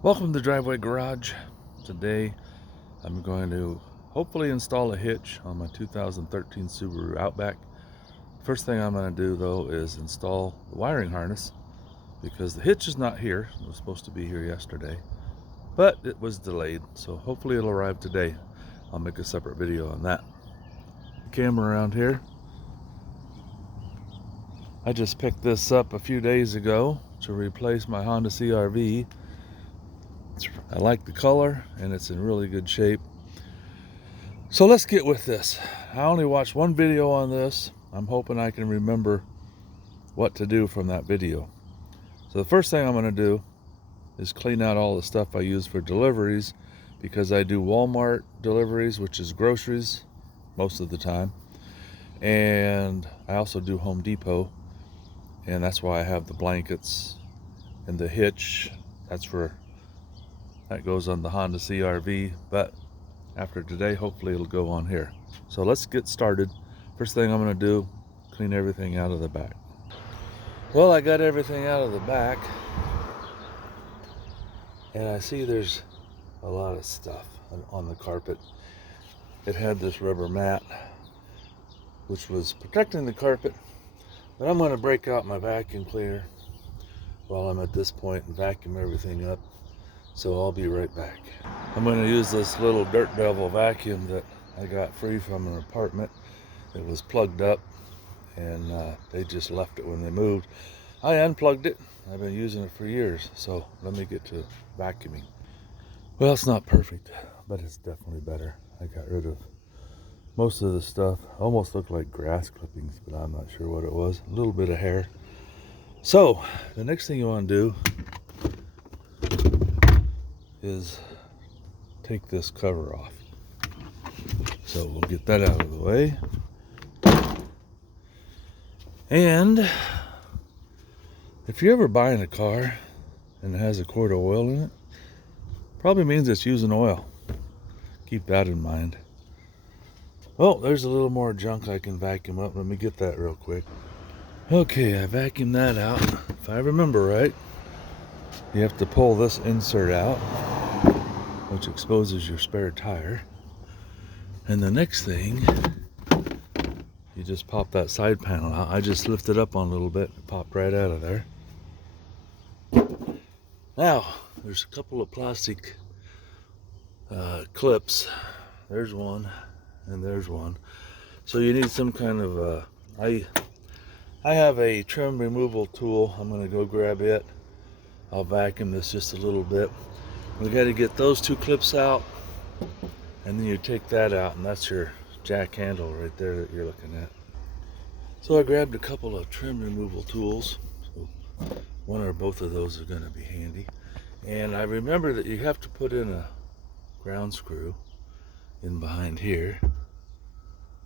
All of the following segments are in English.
Welcome to Driveway Garage. Today I'm going to hopefully install a hitch on my 2013 Subaru Outback. First thing I'm going to do though is install the wiring harness because the hitch is not here. It was supposed to be here yesterday, but it was delayed, so hopefully it'll arrive today. I'll make a separate video on that. The camera around here, I just picked this up a few days ago to replace my Honda CR-V. I like the color and it's in really good shape. So let's get with this. I only watched one video on this. I'm hoping I can remember what to do from that video. So the first thing I'm going to do is clean out all the stuff I use for deliveries, because I do Walmart deliveries, which is groceries most of the time, and I also do Home Depot, and that's why I have the blankets and the hitch. That goes on the Honda CR-V, but after today, hopefully it'll go on here. So let's get started. First thing I'm going to do, clean everything out of the back. Well, I got everything out of the back, and I see there's a lot of stuff on the carpet. It had this rubber mat, which was protecting the carpet, but I'm going to break out my vacuum cleaner while I'm at this point and vacuum everything up. So I'll be right back. I'm going to use this little Dirt Devil vacuum that I got free from an apartment. It was plugged up and they just left it when they moved. I unplugged it. I've been using it for years. So let me get to vacuuming. Well, it's not perfect, but it's definitely better. I got rid of most of the stuff. Almost looked like grass clippings, but I'm not sure what it was. A little bit of hair. So the next thing you want to do is take this cover off. So we'll get that out of the way. And if you're ever buying a car and it has a quart of oil in it, probably means it's using oil. Keep that in mind. Oh, there's a little more junk I can vacuum up. Let me get that real quick. Okay, I vacuumed that out. If I remember right, you have to pull this insert out, which exposes your spare tire. And the next thing, you just pop that side panel out. I just lifted up on a little bit and popped right out of there. Now, there's a couple of plastic clips. There's one and there's one. So you need some kind of, I have a trim removal tool. I'm gonna go grab it. I'll vacuum this just a little bit. We got to get those two clips out, and then you take that out, and that's your jack handle right there that you're looking at. So I grabbed a couple of trim removal tools. So one or both of those are going to be handy. And I remember that you have to put in a ground screw in behind here,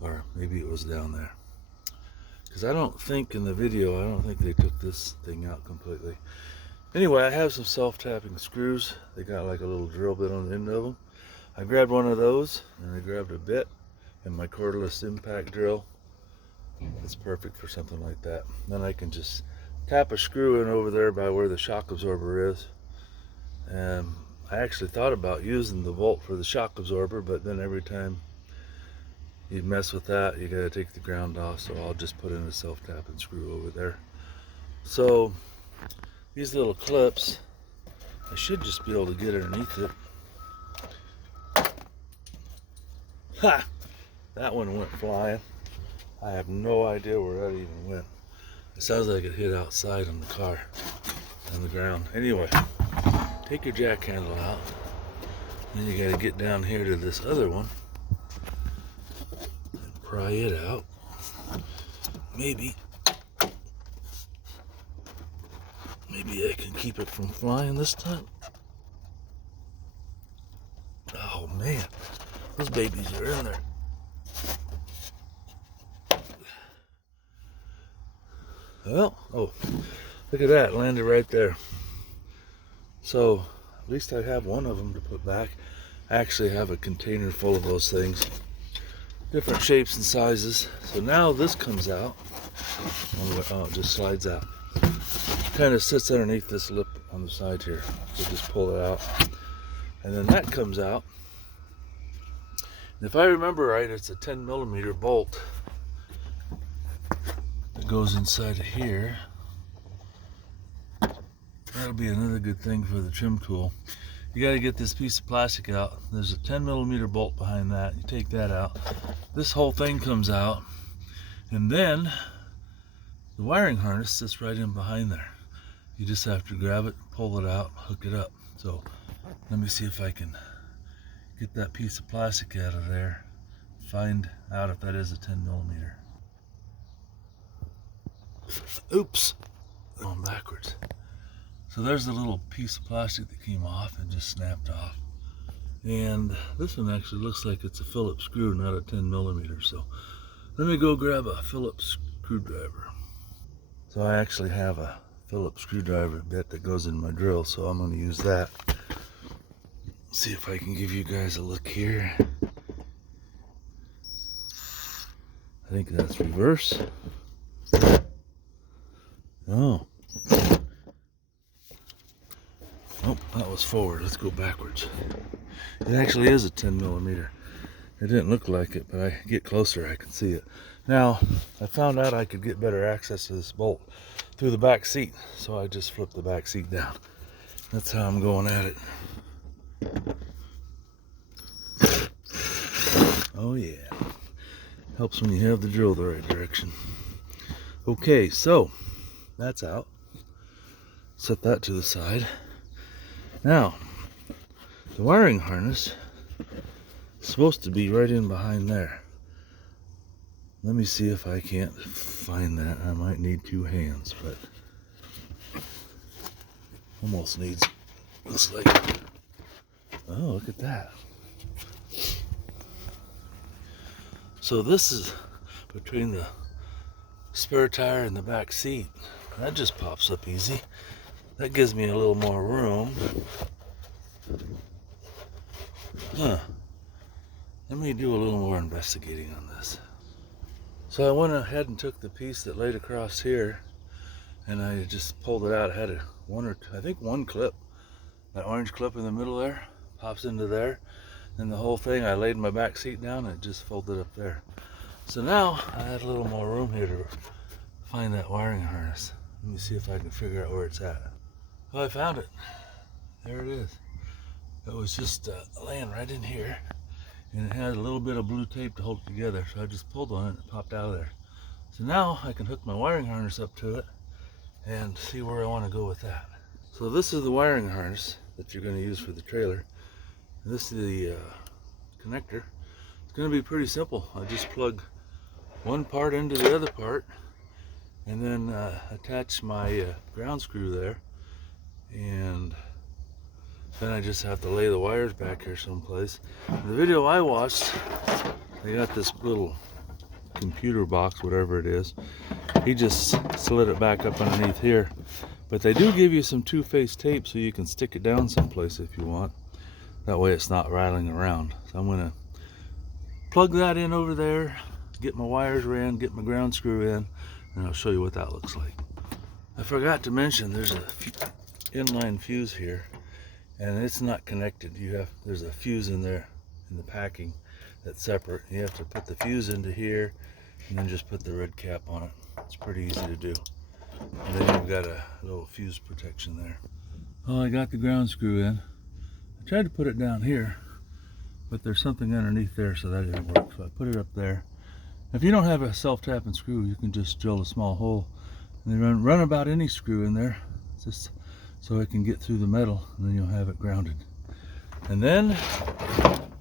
or maybe it was down there. Because I don't think in the video, I don't think they took this thing out completely. Anyway, I have some self-tapping screws. They got like a little drill bit on the end of them. I grabbed one of those, and I grabbed a bit and my cordless impact drill. It's perfect for something like that. Then I can just tap a screw in over there by where the shock absorber is. And I actually thought about using the bolt for the shock absorber, but then every time you mess with that, you gotta take the ground off, so I'll just put in a self-tapping screw over there. So these little clips, I should just be able to get underneath it. Ha! That one went flying. I have no idea where that even went. It sounds like it hit outside on the car, on the ground. Anyway, take your jack handle out. Then you gotta get down here to this other one and pry it out. Maybe I can keep it from flying this time. Oh man, those babies are in there. Well, oh, look at that, landed right there. So at least I have one of them to put back. I actually have a container full of those things, different shapes and sizes. So now this comes out. Oh, it just slides out. Kind of sits underneath this lip on on the side here. So just pull it out. And then that comes out. And if I remember right, it's a 10mm bolt that goes inside of here. That'll be another good thing for the trim tool. You got to get this piece of plastic out. There's a 10mm bolt behind that. You take that out. This whole thing comes out. And then the wiring harness sits right in behind there. You just have to grab it, pull it out, hook it up. So let me see if I can get that piece of plastic out of there. Find out if that is a 10mm. Oops, going backwards. So there's the little piece of plastic that came off and just snapped off. And this one actually looks like it's a Phillips screw, not a 10mm. So let me go grab a Phillips screwdriver. So I actually have a Phillips screwdriver bit that goes in my drill, so I'm going to use that. See if I can give you guys a look here. I think that's reverse. Oh. Oh, that was forward. Let's go backwards. It actually is a 10mm. It didn't look like it, but I get closer, I can see it. Now, I found out I could get better access to this bolt through the back seat, so I just flipped the back seat down. That's how I'm going at it. Oh yeah. Helps when you have the drill the right direction. Okay, so that's out. Set that to the side. Now, the wiring harness is supposed to be right in behind there. Let me see if I can't find that. I might need two hands, but almost needs, looks like, oh, look at that. So this is between the spare tire and the back seat. That just pops up easy. That gives me a little more room. Huh. Let me do a little more investigating on this. So I went ahead and took the piece that laid across here, and I just pulled it out. I had one clip. That orange clip in the middle there pops into there. And the whole thing, I laid my back seat down and it just folded up there. So now I had a little more room here to find that wiring harness. Let me see if I can figure out where it's at. Well, I found it. There it is. It was just laying right in here, and it had a little bit of blue tape to hold it together. So I just pulled on it and it popped out of there. So now I can hook my wiring harness up to it and see where I want to go with that. So this is the wiring harness that you're going to use for the trailer. This is the connector. It's going to be pretty simple. I just plug one part into the other part, and then attach my ground screw there, and then I just have to lay the wires back here someplace. In the video I watched, they got this little computer box, whatever it is. He just slid it back up underneath here, but they do give you some two-face tape so you can stick it down someplace if you want. That way it's not rattling around. So I'm going to plug that in over there, get my wires ran, get my ground screw in, and I'll show you what that looks like. I forgot to mention there's a inline fuse here, and it's not connected. There's a fuse in there in the packing that's separate. You have to put the fuse into here and then just put the red cap on it. It's pretty easy to do. And then you've got a little fuse protection there. Well, I got the ground screw in. I tried to put it down here, but there's something underneath there, so that didn't work. So I put it up there. If you don't have a self-tapping screw, you can just drill a small hole and then run about any screw in there, just so it can get through the metal, and then you'll have it grounded. And then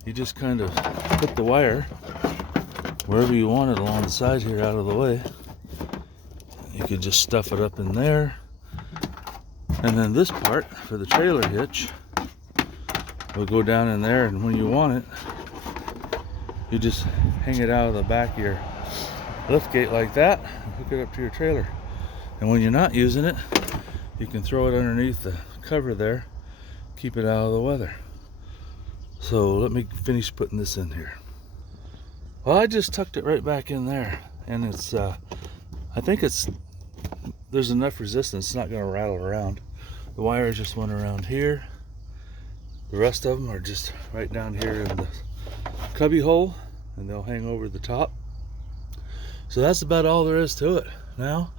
you just kind of put the wire wherever you want it along the side here, out of the way. You could just stuff it up in there, and then this part for the trailer hitch will go down in there, and when you want it, you just hang it out of the back of your lift gate like that and hook it up to your trailer. And when you're not using it, you can throw it underneath the cover there, keep it out of the weather. So let me finish putting this in here. Well, I just tucked it right back in there, and I think there's enough resistance, it's not going to rattle around. The wires just went around here. The rest of them are just right down here in the cubby hole, and they'll hang over the top. So that's about all there is to it. Now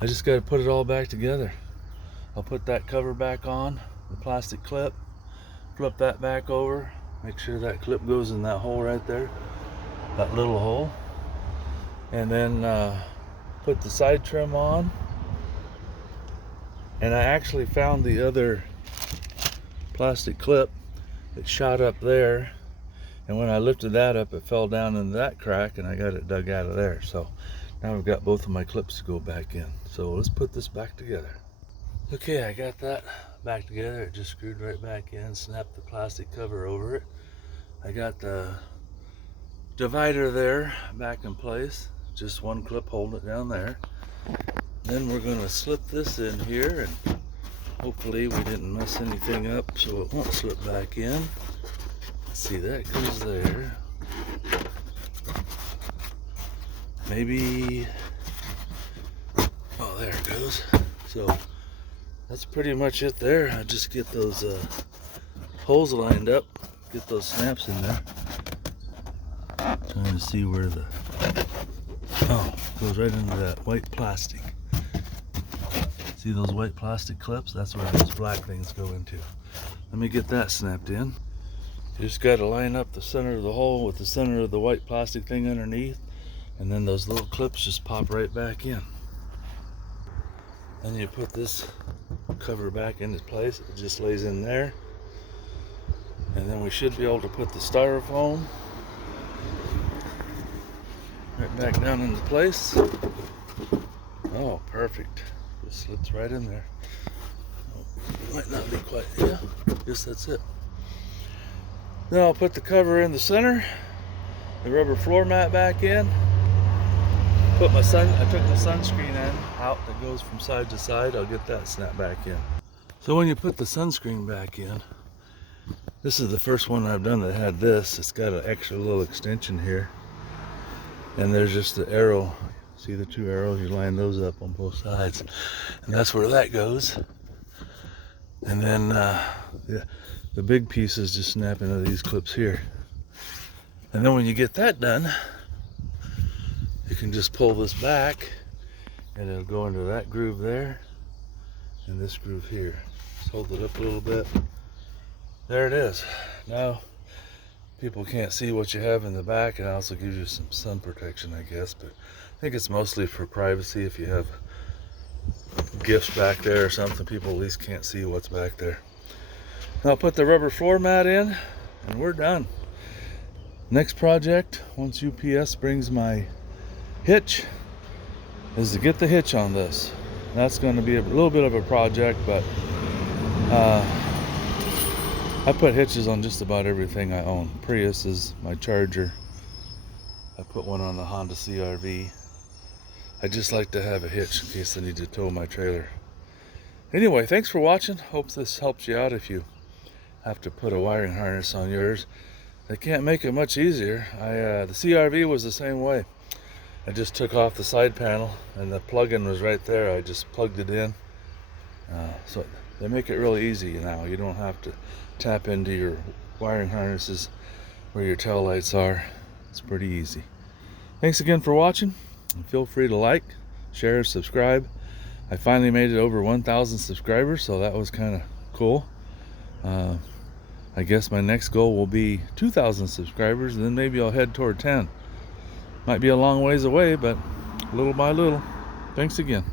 I just got to put it all back together. I'll put that cover back on, the plastic clip, flip that back over, make sure that clip goes in that hole right there, that little hole, and then put the side trim on. And I actually found the other plastic clip that shot up there, and when I lifted that up it fell down into that crack, and I got it dug out of there. So now I've got both of my clips to go back in. So let's put this back together. Okay, I got that back together. It just screwed right back in, snapped the plastic cover over it. I got the divider there back in place, just one clip holding it down there. Then we're going to slip this in here, and hopefully we didn't mess anything up so it won't slip back in. Let's see, that goes there. Maybe, oh, there it goes. So that's pretty much it there. I just get those holes lined up, get those snaps in there. Trying to see where the, oh, goes right into that white plastic. See those white plastic clips? That's where those black things go into. Let me get that snapped in. You just got to line up the center of the hole with the center of the white plastic thing underneath, and then those little clips just pop right back in. Then you put this cover back into place. It just lays in there, and then we should be able to put the styrofoam right back down into place. Oh, perfect. Just slips right in there. Oh, might not be quite, yeah, guess that's it. Then I'll put the cover in the center, the rubber floor mat back in. I took my sunscreen in out that goes from side to side. I'll get that snapped back in. So when you put the sunscreen back in, this is the first one I've done that had this. It's got an extra little extension here, and there's just the arrow. See the two arrows? You line those up on both sides, and that's where that goes. And then the big pieces just snap into these clips here. And then when you get that done, you can just pull this back, and it'll go into that groove there and this groove here. Just hold it up a little bit. There it is. Now people can't see what you have in the back. It also gives you some sun protection, I guess, but I think it's mostly for privacy. If you have gifts back there or something, people at least can't see what's back there. Now I'll put the rubber floor mat in, and we're done. Next project, once UPS brings my hitch, is to get the hitch on this. That's going to be a little bit of a project, but I put hitches on just about everything I own. Prius is my Charger. I put one on the Honda CR-V. I just like to have a hitch in case I need to tow my trailer. Anyway, thanks for watching. Hope this helps you out if you have to put a wiring harness on yours. They can't make it much easier. The CR-V was the same way. I just took off the side panel, and the plug-in was right there. I just plugged it in. So they make it really easy now. You don't have to tap into your wiring harnesses where your tail lights are. It's pretty easy. Thanks again for watching, and feel free to like, share, subscribe. I finally made it over 1,000 subscribers, so that was kind of cool. I guess my next goal will be 2,000 subscribers, and then maybe I'll head toward 10. Might be a long ways away, but little by little. Thanks again.